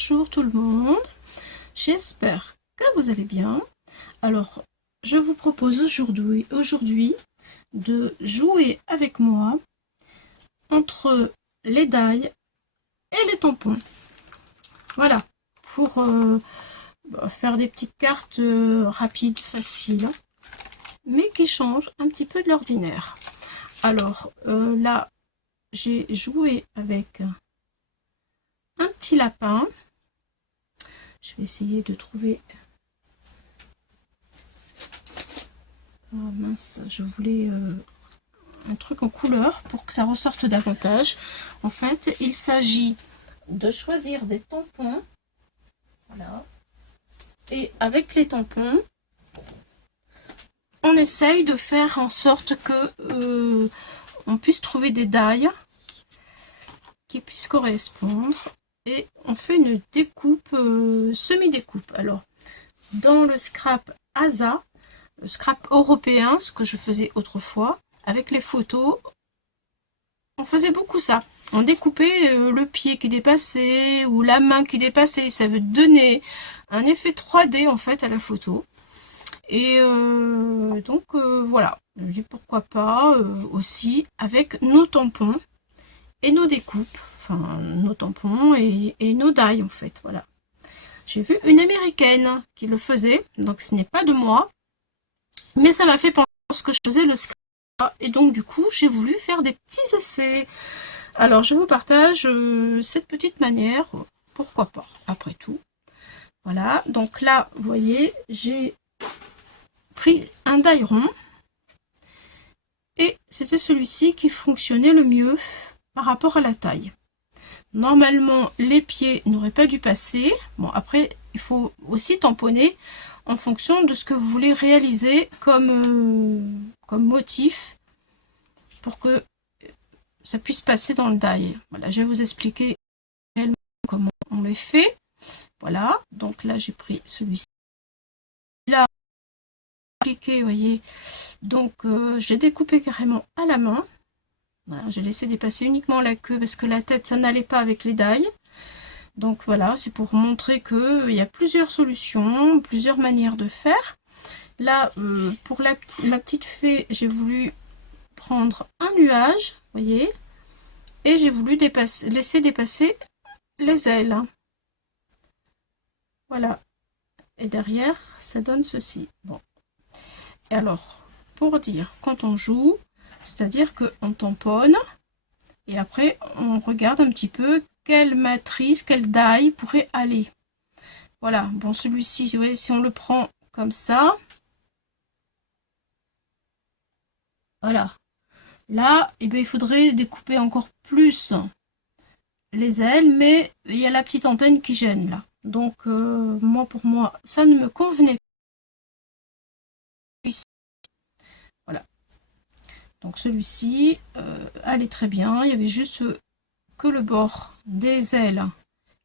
Bonjour tout le monde, j'espère que vous allez bien. Alors, je vous propose aujourd'hui de jouer avec moi entre les die et les tampons. Voilà, pour faire des petites cartes rapides, faciles, mais qui changent un petit peu de l'ordinaire. Alors, là, j'ai joué avec un petit lapin. Je vais essayer de trouver... Oh mince, je voulais un truc en couleur pour que ça ressorte davantage. En fait, il s'agit de choisir des tampons. Voilà. Et avec les tampons, on essaye de faire en sorte que on puisse trouver des die qui puissent correspondre. Et on fait une découpe, semi-découpe. Alors, dans le scrap ASA, le scrap européen, ce que je faisais autrefois, avec les photos, on faisait beaucoup ça. On découpait le pied qui dépassait ou la main qui dépassait. Ça veut donner un effet 3D en fait à la photo. Et donc voilà, je dis pourquoi pas aussi avec nos tampons et nos découpes, enfin nos tampons et nos die en fait. Voilà. J'ai vu une américaine qui le faisait, donc ce n'est pas de moi. Mais ça m'a fait penser que je faisais le scrap et donc du coup j'ai voulu faire des petits essais. Alors je vous partage cette petite manière, pourquoi pas, après tout. Voilà, donc là vous voyez j'ai pris un die rond et c'était celui-ci qui fonctionnait le mieux par rapport à la taille. Normalement les pieds n'auraient pas dû passer. Bon après il faut aussi tamponner en fonction de ce que vous voulez réaliser comme motif pour que ça puisse passer dans le die. Voilà, je vais vous expliquer comment on les fait. Voilà, donc là j'ai pris celui-ci. Là, vous voyez, donc j'ai découpé carrément à la main. Voilà, j'ai laissé dépasser uniquement la queue parce que la tête ça n'allait pas avec les die. Donc voilà, c'est pour montrer qu'il y a plusieurs solutions, plusieurs manières de faire. Là, pour ma petite fée, j'ai voulu prendre un nuage, vous voyez, et j'ai voulu laisser dépasser les ailes. Voilà. Et derrière, ça donne ceci. Bon. Et alors, pour dire, quand on joue, c'est-à-dire qu'on tamponne, et après, on regarde un petit peu quelle matrice, quelle die pourrait aller. Voilà. Bon, celui-ci, vous voyez, si on le prend comme ça, voilà. Là, eh bien, il faudrait découper encore plus les ailes, mais il y a la petite antenne qui gêne là. Donc, pour moi, ça ne me convenait pas. Voilà. Donc, celui-ci allait très bien. Il y avait juste que le bord des ailes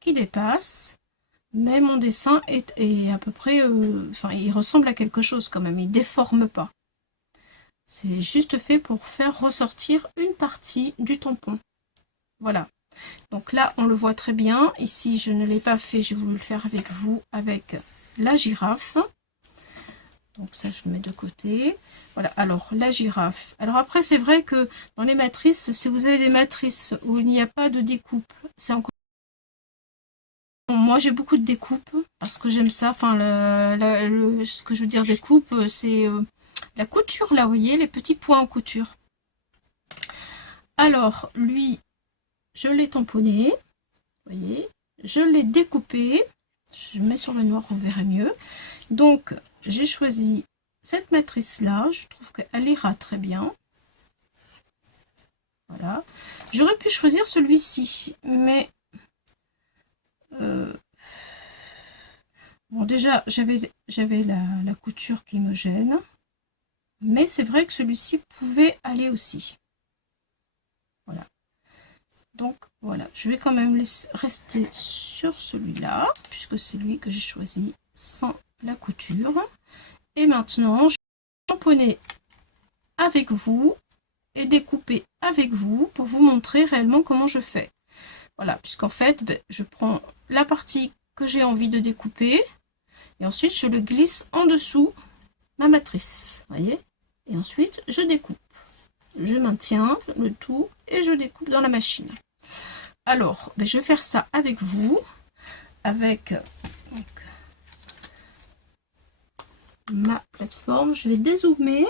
qui dépasse. Mais mon dessin est à peu près... enfin, il ressemble à quelque chose quand même. Il ne déforme pas. C'est juste fait pour faire ressortir une partie du tampon. Voilà. Donc là, on le voit très bien. Ici, je ne l'ai pas fait. J'ai voulu le faire avec vous, avec la girafe. Donc ça, je le mets de côté. Voilà, alors la girafe. Alors après, c'est vrai que dans les matrices, si vous avez des matrices où il n'y a pas de découpe, c'est encore... Bon, moi, j'ai beaucoup de découpes parce que j'aime ça. Enfin, ce que je veux dire découpe, c'est la couture, là, vous voyez, les petits points en couture. Alors, lui, je l'ai tamponné. Vous voyez, je l'ai découpé. Je mets sur le noir, vous verrez mieux. Donc, j'ai choisi cette matrice-là. Je trouve qu'elle ira très bien. Voilà. J'aurais pu choisir celui-ci, mais... bon, déjà, j'avais la couture qui me gêne. Mais c'est vrai que celui-ci pouvait aller aussi. Voilà. Donc, voilà. Je vais quand même rester sur celui-là, puisque c'est lui que j'ai choisi sans la couture. Et maintenant, je vais tamponner avec vous et découper avec vous pour vous montrer réellement comment je fais. Voilà, puisqu'en fait, ben, je prends la partie que j'ai envie de découper et ensuite je le glisse en dessous ma matrice, voyez, et ensuite je découpe. Je maintiens le tout et je découpe dans la machine. Alors, ben, je vais faire ça avec vous, avec donc, ma plateforme. Je vais dézoomer.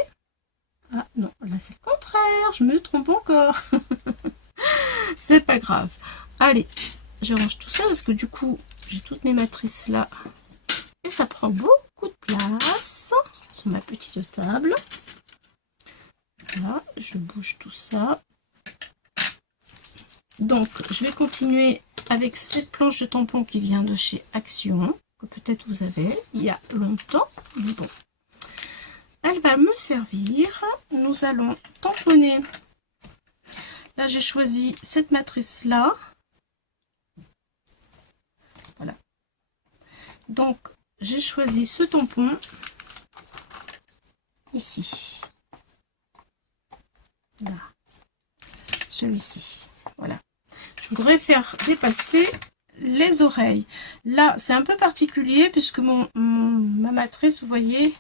Ah non, là c'est le contraire, je me trompe encore. C'est pas grave. Allez, je range tout ça parce que du coup, j'ai toutes mes matrices là. Et ça prend beaucoup de place sur ma petite table. Voilà, je bouge tout ça. Donc, je vais continuer avec cette planche de tampon qui vient de chez Action, que peut-être vous avez il y a longtemps. Mais bon, elle va me servir. Nous allons tamponner. Là, j'ai choisi cette matrice-là. Voilà. Donc, j'ai choisi ce tampon ici. Là. Celui-ci. Voilà. Je voudrais faire dépasser les oreilles. Là, c'est un peu particulier puisque ma matrice, vous voyez,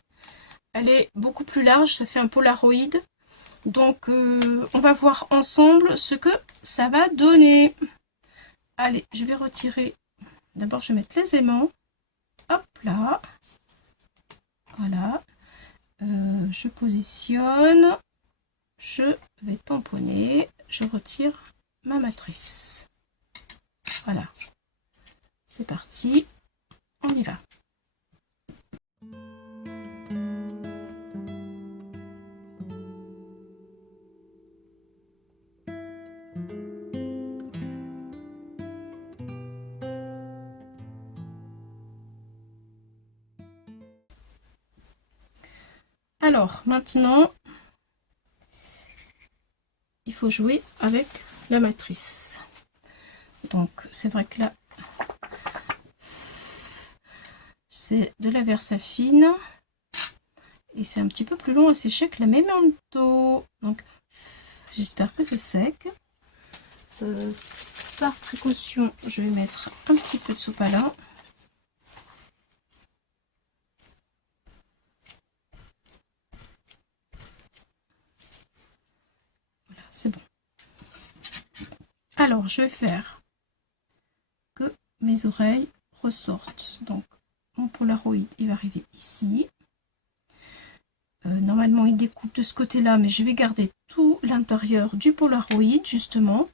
elle est beaucoup plus large. Ça fait un polaroid. Donc, on va voir ensemble ce que ça va donner. Allez, je vais retirer. D'abord, je vais mettre les aimants. Hop là. Voilà. Je positionne. Je vais tamponner. Je retire ma matrice. Voilà. C'est parti. On y va. Alors, maintenant, il faut jouer avec la matrice. Donc, c'est vrai que là, c'est de la Versafine. Et c'est un petit peu plus long à sécher que la Memento. Donc, j'espère que c'est sec. Par précaution, je vais mettre un petit peu de sopalin. Voilà, c'est bon. Alors, je vais faire que mes oreilles ressortent. Donc, mon Polaroid, il va arriver ici. Normalement, il découpe de ce côté-là, mais je vais garder tout l'intérieur du Polaroid, justement.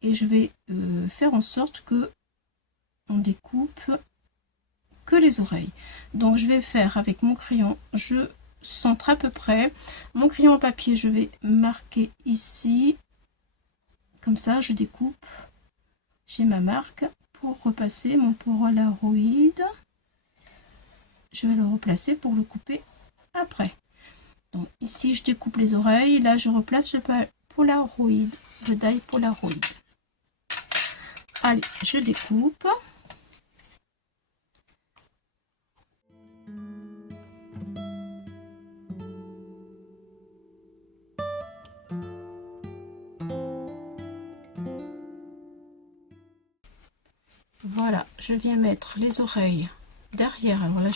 Et je vais faire en sorte que on découpe que les oreilles. Donc, je vais faire avec mon crayon, je centre à peu près. Mon crayon à papier, je vais marquer ici. Comme ça, je découpe. J'ai ma marque pour repasser mon Polaroid. Je vais le replacer pour le couper après. Donc ici, je découpe les oreilles. Là, je replace le Polaroid, le die Polaroid. Allez, je découpe. Voilà, je viens mettre les oreilles derrière. Alors là,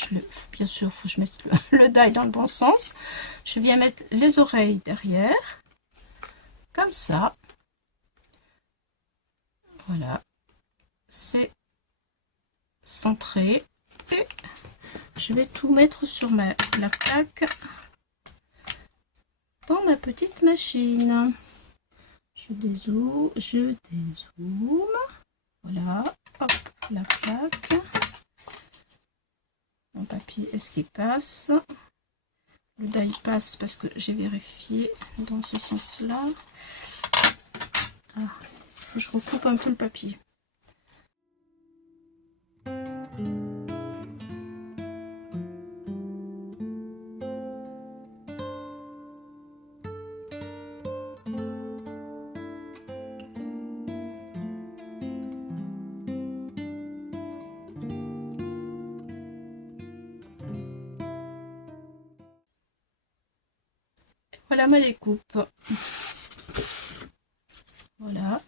bien sûr, il faut que je mette le die dans le bon sens. Je viens mettre les oreilles derrière, comme ça. Voilà, c'est centré. Et je vais tout mettre sur la plaque dans ma petite machine. Je dézoome. Voilà, hop, la plaque. Mon papier, est-ce qu'il passe? Le die passe parce que j'ai vérifié dans ce sens-là. Ah, il faut que je recoupe un peu le papier. Voilà ma découpe. Voilà.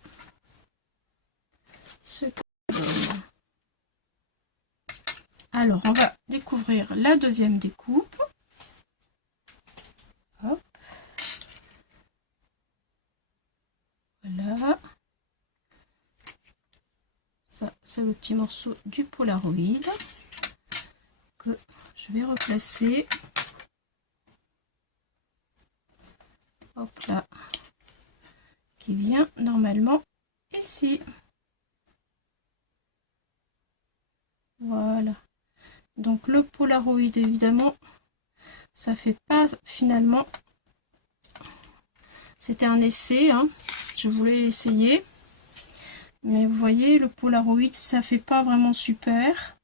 Alors, on va découvrir la deuxième découpe. Hop. Voilà. Ça, c'est le petit morceau du Polaroid que je vais replacer. Hop là. Qui vient normalement ici. Voilà. Donc le Polaroid, évidemment, ça fait pas finalement. C'était un essai, hein. Je voulais essayer. Mais vous voyez, le Polaroid, ça fait pas vraiment super.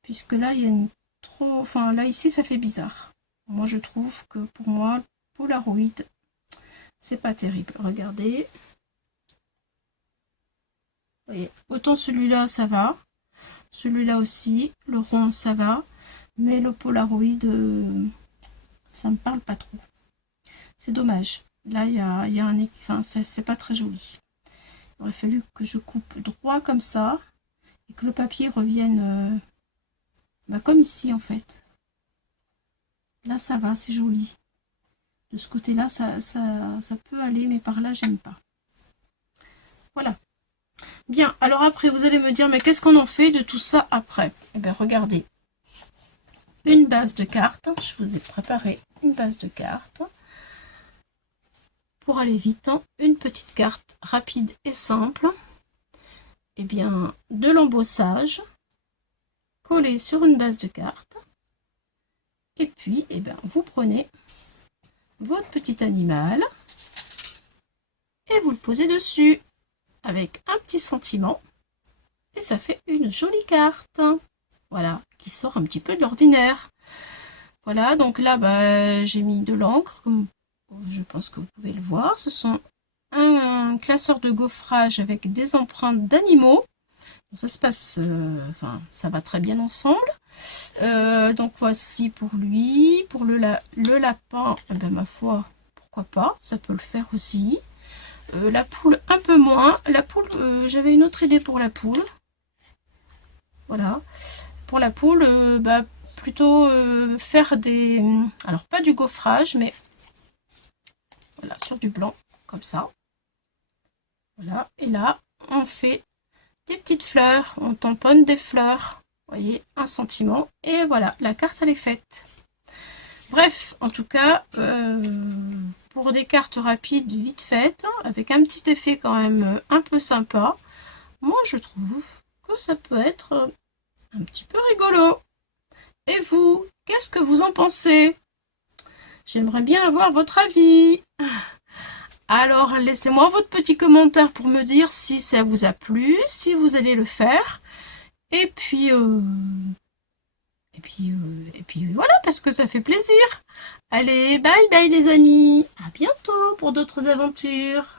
Puisque là, il y a une trop... Enfin, là, ici, ça fait bizarre. Moi, je trouve que pour moi, le Polaroid, c'est pas terrible. Regardez. Vous voyez, autant celui-là, ça va. Celui-là aussi. Le rond, ça va. Mais le Polaroid, ça me parle pas trop. C'est dommage. Là, il y a un... Enfin, c'est pas très joli. Il aurait fallu que je coupe droit comme ça. Et que le papier revienne... comme ici, en fait. Là, ça va, c'est joli. De ce côté-là, ça peut aller, mais par là, j'aime pas. Voilà. Bien, alors après, vous allez me dire, mais qu'est-ce qu'on en fait de tout ça après? Eh bien, regardez. Une base de cartes. Je vous ai préparé une base de cartes. Pour aller vite, hein, une petite carte rapide et simple. Eh bien, de l'embossage collé sur une base de cartes. Et puis, eh bien, vous prenez votre petit animal et vous le posez dessus avec un petit sentiment et ça fait une jolie carte, voilà, qui sort un petit peu de l'ordinaire. Voilà, donc là j'ai mis de l'encre, comme je pense que vous pouvez le voir. Ce sont un classeur de gaufrage avec des empreintes d'animaux. Ça se passe, enfin ça va très bien ensemble. Donc voici pour lui, pour le lapin, eh ben, ma foi, pourquoi pas, ça peut le faire aussi. La poule un peu moins. La poule, j'avais une autre idée pour la poule. Voilà. Pour la poule, plutôt faire des... Alors pas du gaufrage, mais voilà, sur du blanc, comme ça. Voilà. Et là, on fait des petites fleurs. On tamponne des fleurs. Vous voyez, un sentiment. Et voilà, la carte, elle est faite. Bref, en tout cas, pour des cartes rapides, vite faites, avec un petit effet quand même un peu sympa, moi je trouve que ça peut être un petit peu rigolo. Et vous, qu'est-ce que vous en pensez? J'aimerais bien avoir votre avis. Alors, laissez-moi votre petit commentaire pour me dire si ça vous a plu, si vous allez le faire. Et puis voilà, parce que ça fait plaisir. Allez, bye bye les amis. À bientôt pour d'autres aventures.